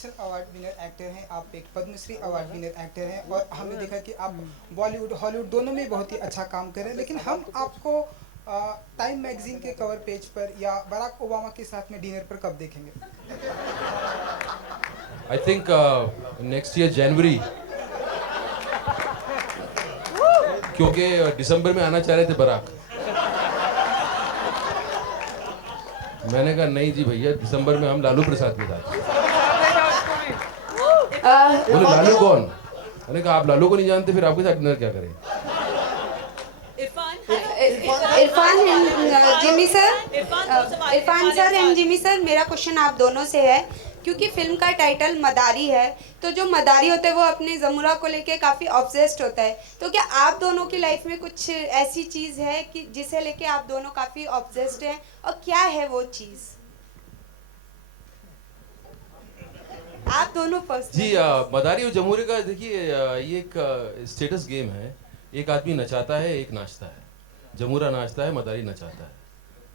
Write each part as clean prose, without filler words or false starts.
National award winner actor हैं, आप एक पद्मश्री अवार्ड विनर एक्टर हैं और हमने देखा कि आप बॉलीवुड हॉलीवुड दोनों में बहुत ही अच्छा काम कर रहे हैं, लेकिन हम आपको टाइम मैगजीन के कवर पेज पर या बराक ओबामा के साथ में डिनर पर कब देखेंगे? आई थिंक नेक्स्ट ईयर जनवरी, क्योंकि दिसंबर में आना चाह रहे थे बराक। मैंने कहा नहीं जी भैया, दिसंबर में हम लालू प्रसाद के साथ। बोले लालू कौन? मैंने कहा आप लालू को नहीं जानते, फिर आपके साथ डिनर क्या करें? Irfan and Jimmy sir, Irfan sir and Jimmy sir, मेरा क्वेश्चन आप दोनों से है, क्योंकि फिल्म का टाइटल मदारी है, तो जो मदारी होता है वो अपने जमुरा को लेके काफ़ी ऑब्सेस्ड होता है, तो क्या आप दोनों की लाइफ में कुछ ऐसी चीज़ है कि जिसे लेके आप दोनों काफ़ी ऑब्सेस्ड हैं, और क्या है वो चीज़? आप दोनों फर्स्ट जी मदारी और जमहूरी का देखिए, ये एक स्टेटस गेम है। एक आदमी नचाता है, एक नाचता है। जमूरा नाचता है, मदारी नचाता है।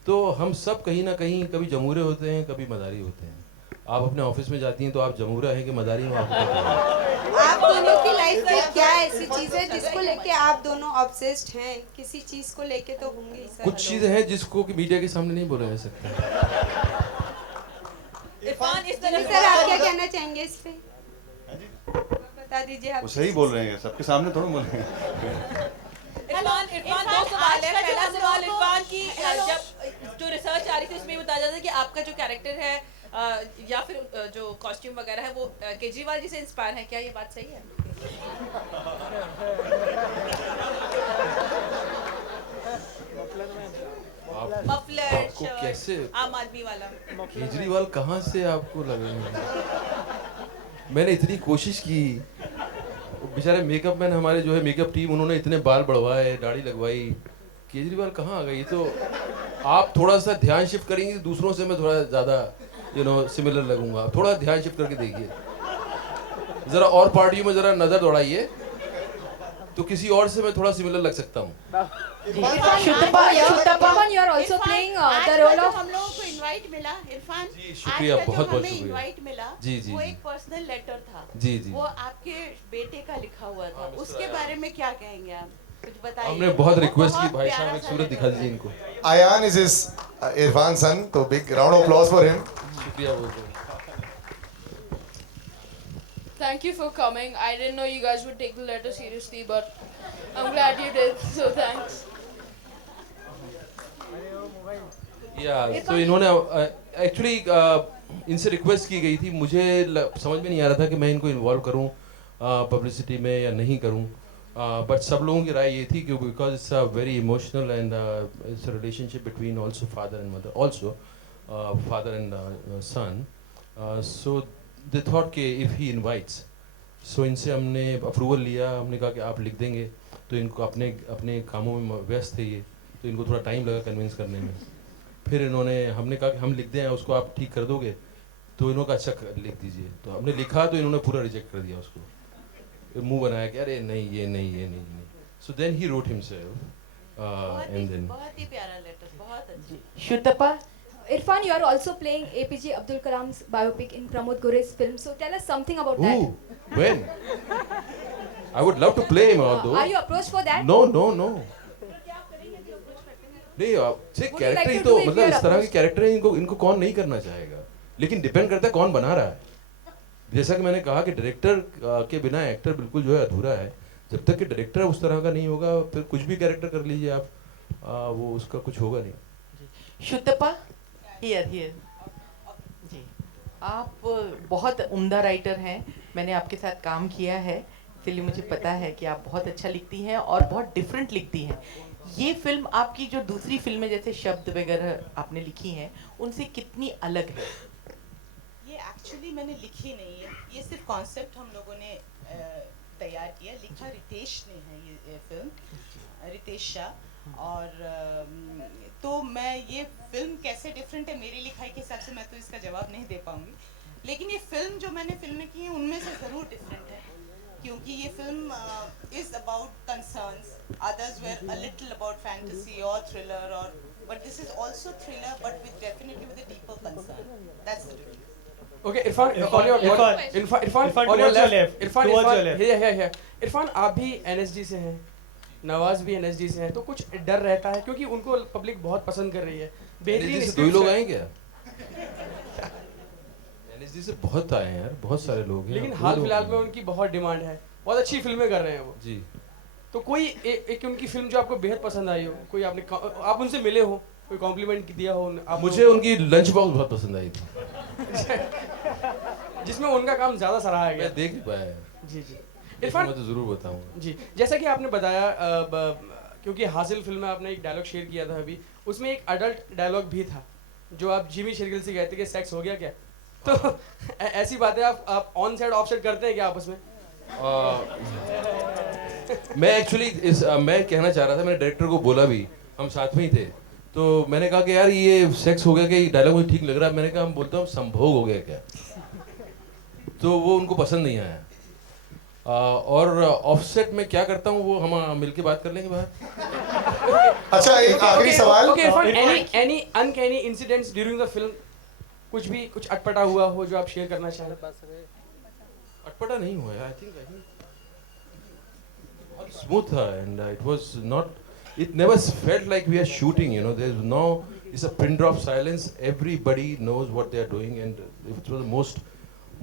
तो हम सब कहीं ना कहीं कभी जमूरे होते हैं, कभी मदारी होते हैं। आप अपने ऑफिस में जाती हैं तो आप जमूरा हैं कि मदारी हो? आप दोनों की लाइफ में क्या ऐसी चीज है जिसको लेके आप दोनों ऑब्सेस्ड हैं? किसी चीज को लेके तो होंगे ही सर। कुछ चीजें हैं जिसको कि मीडिया के सामने नहीं बोला जा सकता। इरफान, इस तरह सर आप क्या कहना चाहेंगे इस पे? बता दीजिए आप। वो सही बोल रहे हैं, सबके सामने थोड़ा बोल रहे हैं। इरफान दो सवाल है। पहला सवाल इरफान की, जब जो रिसर्च आ रही थी उसमें बताया जाता है कि आपका जो कैरेक्टर है या फिर जो कॉस्ट्यूम वगैरह है वो केजरीवाल जी से इंस्पायर है, क्या ये बात सही है? मफलर, आपको कैसे आम आदमी वाला केजरीवाल कहाँ से आपको लगा? मैंने इतनी कोशिश की, बेचारे मेकअप मैन हमारे जो है मेकअप टीम, उन्होंने इतने बाल बढ़वाए, दाढ़ी लगवाई, केजरीवाल कहाँ आ गई? तो आप थोड़ा सा ध्यान शिफ्ट करेंगे, दूसरों से मैं थोड़ा ज़्यादा सिमिलर लगूंगा। थोड़ा ध्यान शिफ्ट करके देखिए, ज़रा और पार्टियों में ज़रा नज़र दौड़ाइए, तो किसी और से मैं थोड़ा सिमिलर लग सकता हूँ। Shutapa, you are also playing the role of. हम लोगों को इनवाइट मिला इरफान, जी शुक्रिया, बहुत बहुत शुक्रिया। इनवाइट मिला, जी जी वो जी एक पर्सनल लेटर था। जी जी वो आपके बेटे का लिखा हुआ था, उसके बारे में क्या कहेंगे आप? कुछ बताइए। हमने बहुत रिक्वेस्ट की, भाई साहब एक सूरत दिखा दीजिए इनको। Ayan is his Irfan son, so big round of applause for him. शुक्रिया बहुत। Thank you for coming. I didn't know you guys would take the letter seriously, but I'm glad you did. So thanks. या तो इन्होंने actually इनसे request की गई थी। मुझे समझ में नहीं आ रहा था कि मैं इनको इन्वॉल्व करूं पब्लिसिटी में या नहीं करूं, बट सब लोगों की राय ये थी कि because it's a very emotional and it's a relationship between also father and mother, also father and son, so they thought कि इफ़ ही इनवाइट्स, सो इनसे हमने अप्रूवल लिया। हमने कहा कि आप लिख देंगे, तो इनको अपने अपने कामों में व्यस्त थे ये, तो इनको थोड़ा टाइम लगा कन्विंस करने में। फिर हमने कहा कि हम लिख दें, उसको आप ठीक कर दोगे? तो इन्होंने कहा अच्छा लिख दीजिए। तो हमने लिखा तो इन्होंने पूरा रिजेक्ट कर दिया उसको, मुंह बनाया कि अरे नहीं ये नहीं ये नहीं नहीं। So then he wrote himself and then बहुत ही प्यारा लेटर, बहुत अच्छा। Shutapa, Irfan, you are also playing APJ Abdul Kalam's biopic in Pramod Gore's film. So tell us something about that. Ooh, when? I would love to play him although. Are you approached for that? No, no, no. नहीं से Would you character like he to तो do if मतलब you are इस तरह के approached? Character हैं, इनको कौन नहीं करना चाहेगा, लेकिन डिपेंड करता है कौन बना रहा है। जैसा कि मैंने कहा कि डायरेक्टर के बिना एक्टर बिल्कुल जो है अधूरा है। जब तक कि डायरेक्टर उस तरह का नहीं होगा, फिर कुछ भी कैरेक्टर कर लीजिए आप, वो उसका कुछ होगा नहीं। Shutapa, here. जी, आप बहुत उम्दा राइटर हैं, मैंने आपके साथ काम किया है, इसलिए मुझे पता है कि आप बहुत अच्छा लिखती हैं और बहुत डिफरेंट लिखती हैं। ये फिल्म आपकी जो दूसरी फिल्में जैसे शब्द वगैरह आपने लिखी हैं, उनसे कितनी अलग है? ये एक्चुअली मैंने लिखी नहीं है, ये सिर्फ कॉन्सेप्ट हम लोगों ने तैयार किया। लिखा रितेश ने है ये फिल्म, रितेश शाह। और तो मैं ये फिल्म कैसे डिफरेंट है मेरी लिखाई के हिसाब से मैं तो इसका जवाब नहीं दे पाऊंगी, लेकिन ये फिल्म जो मैंने फिल्में की हैं उनमें से ज़रूर डिफरेंट है, क्योंकि ये film is about concerns, others were a little about fantasy और थ्रिलर, और but this is also thriller but with definitely with a deeper concern, that's the difference. Okay, Irfan, on your Irfan, on your left. Irfan, here. Irfan, आप भी NSD से हैं, नवाज भी NSD से हैं, तो कुछ डर रहता है क्योंकि उनको पब्लिक बहुत पसंद कर रही है। NSD से 2 लोग आए क्या? NSD से बहुत आए हैं यार, बहुत सारे लोग हैं। लेकिन हाल फिलहाल में उनकी बहुत डिमांड है, बहुत अच्छी फिल्में कर रहे हैं वो। जी। तो कोई एक उनकी फिल्म जो आपको बेहद पसंद आई हो, कोई आप उनसे मिले हो, कोई कॉम्प्लीमेंट दिया हो आप? मुझे उनकी लंच बॉक्स बहुत पसंद आई थी। जिसमें उनका काम ज्यादा सराहा गया। मैं देख नहीं पाया। जी। इरफान, मैं तो जरूर बताऊंगा। जी, जैसा कि आपने बताया, क्योंकि हासिल फिल्म में आपने एक डायलॉग शेयर किया था अभी, उसमें एक अडल्ट डायलॉग भी था जो आप जिमी शेरगिल से कहते कि सेक्स हो गया क्या? तो ऐसी बातें आप ऑन साइड ऑफ साइड करते हैं क्या आपस में? मैं एक्चुअली मैं कहना चाह रहा था, मैंने डायरेक्टर को बोला भी, हम साथ में ही थे, तो मैंने कहा कि यार ये सेक्स हो गया क्या, ये डायलॉग मुझे ठीक लग रहा है। मैंने कहा, हम बोलता हूँ संभोग हो गया क्या, तो वो उनको पसंद नहीं आया। और ऑफसेट में क्या करता हूँ वो हम मिलके बात कर लेंगे बाहर। अच्छा, एक आखिरी सवाल। Any uncanny incidents during the film, कुछ अटपटा हुआ हो जो आप शेयर करना चाहें? अटपटा नहीं हुआ, आई थिंक बहुत स्मूथ था, and it was not, it never felt like we are shooting, you know, it's a pin drop silence, everybody knows what they are doing, and it was the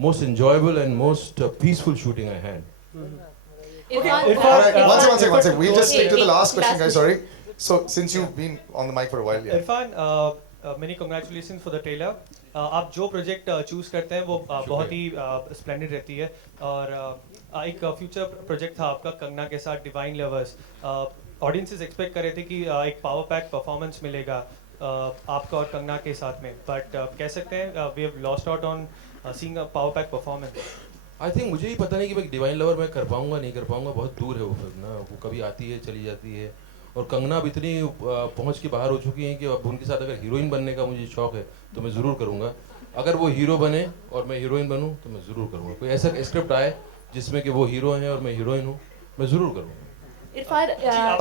most enjoyable and most peaceful shooting I had. All right, one second. We'll just stick to the last question, guys. Sorry. So, since you've been on the mic for a while, yeah. Irfan, many congratulations for the trailer. आप जो project choose करते हैं वो बहुत ही splendid रहती है, और एक फ्यूचर प्रोजेक्ट था आपका कंगना के साथ, डिवाइन लवर्स। ऑडियंसेस एक्सपेक्ट कर रहे थे कि एक पावर पैक परफॉर्मेंस मिलेगा आपका और कंगना के साथ में, बट कह सकते हैं we have lost out on seeing a power pack performance. I think मुझे ही पता नहीं कि मैं डिवाइन लवर मैं कर पाऊंगा नहीं कर पाऊंगा, बहुत दूर है वो फिल्म ना, वो कभी आती है चली जाती है, और कंगना अब इतनी पहुंच के बाहर हो चुकी हैं कि अब उनके साथ अगर हीरोइन बनने का मुझे शौक है तो मैं ज़रूर करूँगा। अगर वो हीरो बने और मैं हीरोइन बनूँ तो मैं ज़रूर करूँगा। कोई ऐसा स्क्रिप्ट आए जिसमें कि वो हीरो हैं और मैं हीरोइन हूँ, मैं ज़रूर करूँगा। इरफान,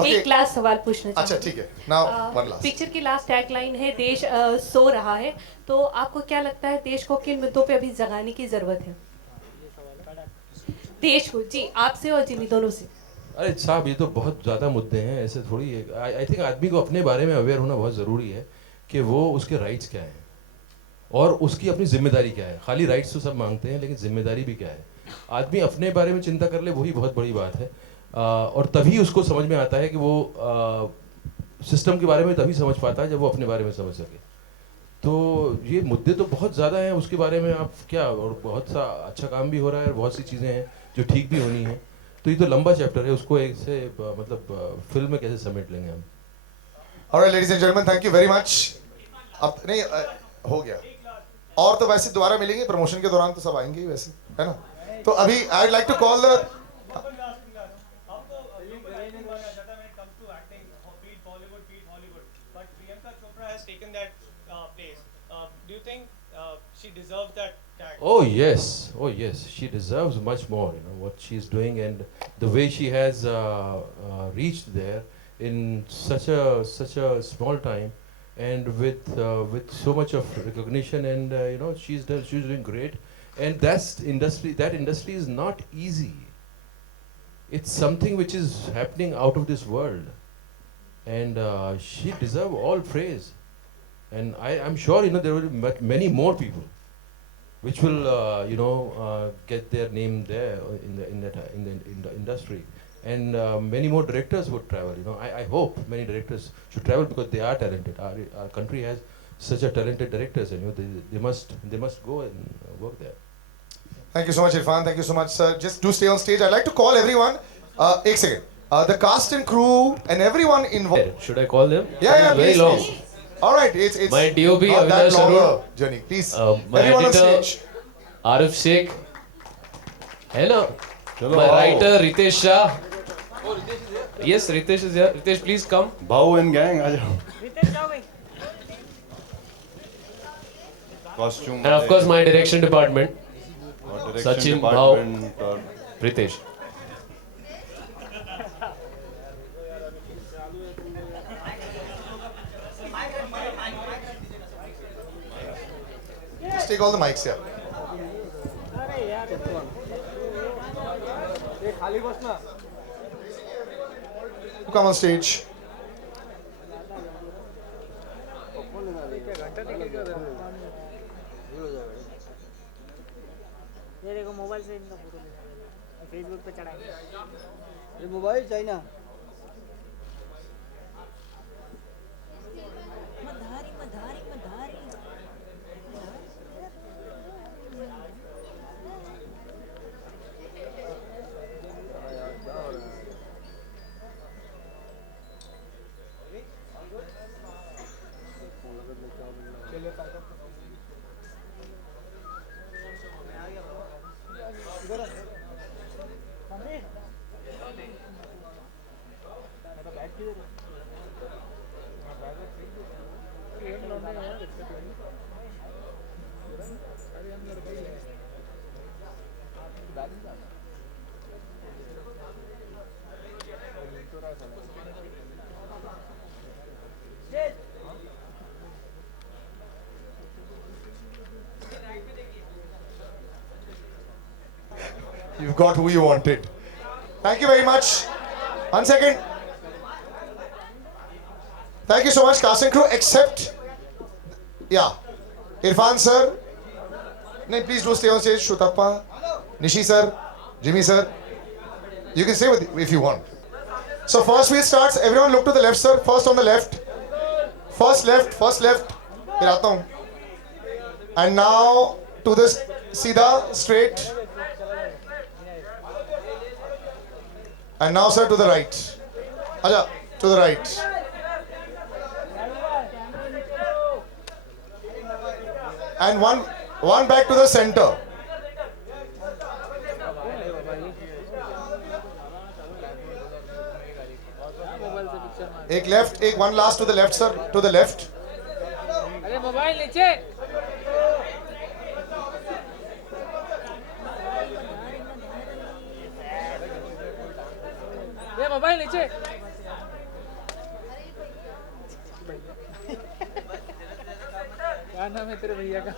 एक लास्ट सवाल पूछना अच्छा, ठीक है। Now one last. पिक्चर की लास्ट टैगलाइन है देश सो रहा है, तो आपको क्या लगता है देश को किन मुद्दों पे अभी जगाने की जरूरत है? देश को, जी, आपसे और जिमी दोनों से। अरे साहब, ये तो बहुत ज़्यादा मुद्दे हैं, ऐसे थोड़ी है। आई थिंक आदमी को अपने बारे में अवेयर होना बहुत ज़रूरी है कि वो उसके राइट्स क्या हैं और उसकी अपनी जिम्मेदारी क्या है। खाली राइट्स तो सब मांगते हैं, लेकिन जिम्मेदारी भी क्या है। आदमी अपने बारे में चिंता कर ले, वही बहुत बड़ी बात है। और तभी उसको समझ में आता है कि वो सिस्टम के बारे में तभी समझ पाता है जब वो अपने बारे में समझ सके। तो ये मुद्दे तो बहुत ज़्यादा हैं, उसके बारे में आप क्या, और बहुत सा अच्छा काम भी हो रहा है और बहुत सी चीज़ें हैं जो ठीक भी होनी है। तो ये तो लंबा चैप्टर है, उसको एक से मतलब फिल्म में कैसे समेट लेंगे हम। Alright, ladies and gentlemen, thank you very much. अब नहीं हो गया, और तो वैसे दोबारा मिलेंगे प्रमोशन के दौरान, तो सब आएंगे ही वैसे, है ना? तो अभी I would like to call the she deserves that tag? Oh yes, she deserves much more. You know what she's doing and the way she has reached there in such a small time, and with so much of recognition, and you know she's doing great. And that industry is not easy. It's something which is happening out of this world, and she deserves all praise. And I'm sure there will be many more people which will get their name there in the industry, and many more directors would travel. I hope many directors should travel because they are talented. Our country has such a talented directors, and they must go and work there. Thank you so much, Irfan. Thank you so much, sir. Just do stay on stage. I'd like to call everyone. Ek second. The cast and crew and everyone involved. Should I call them? Yeah, very please, long. please. All right, it's my DOP not that Avinash longer Arun. journey. Please, my everyone editor on stage. Arif Sheikh. Hello. Hello. My writer Ritesh Shah. Yes, Ritesh is here. Ritesh, please come. Bhau and gang, aa jao. Costume. And of course, my direction department. Direction Sachin, department, Bhau, Ritesh. Just take all the mics here. Come on stage. ये देखो mobile से इनका photo लेना Facebook पे चढ़ाएंगे ये mobile चाहिए ना मधारी मधारी मधारी You've got who you wanted. Thank you very much. 1 second. Thank you so much, casting crew. Except, yeah, Irfan sir. No, please do stay on stage. Shutappa, Nishi sir, Jimmy sir. You can stay with if you want. So first wheel starts. Everyone look to the left, sir. First on the left. First left. First left. फिर आता हूँ. And now to the सीधा straight. And now, sir, to the right. Aja, to the right. And one back to the center. एक left, एक one last to the left, sir. To the left. अरे mobile नीचे ये mobile नीचे क्या नाम है तेरे भैया का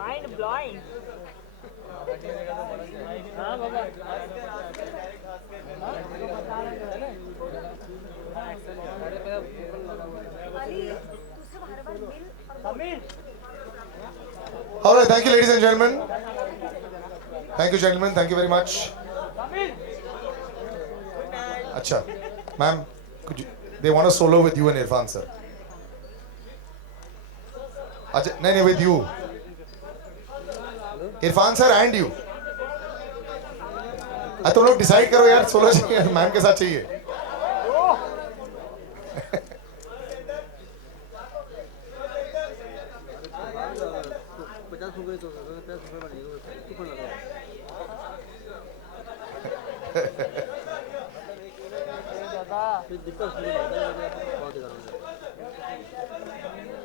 माइंड ब्लोइंग हाँ बाबा All right, thank you, ladies and gentlemen. Thank you, gentlemen. Thank you very much. Acha, ma'am, they want a solo with you and Irfan, sir. Acha, no, with you. Irfan sir and you. तुम लोग decide करो यार, solo चाहिए ma'am के साथ चाहिए.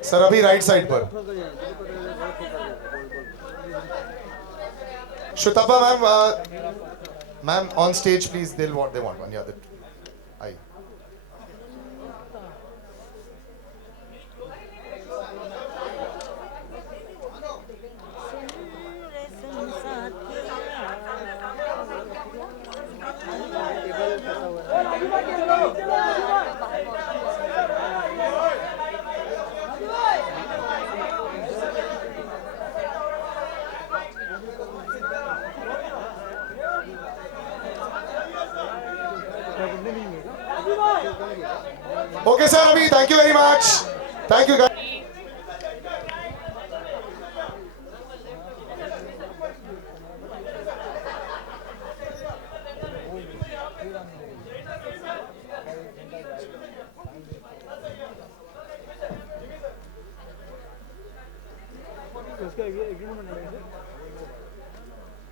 Sir अभी right side पर Shwetapa ma'am on stage please they want one या I Okay, sir, Abhi, thank you very much. Thank you, guys.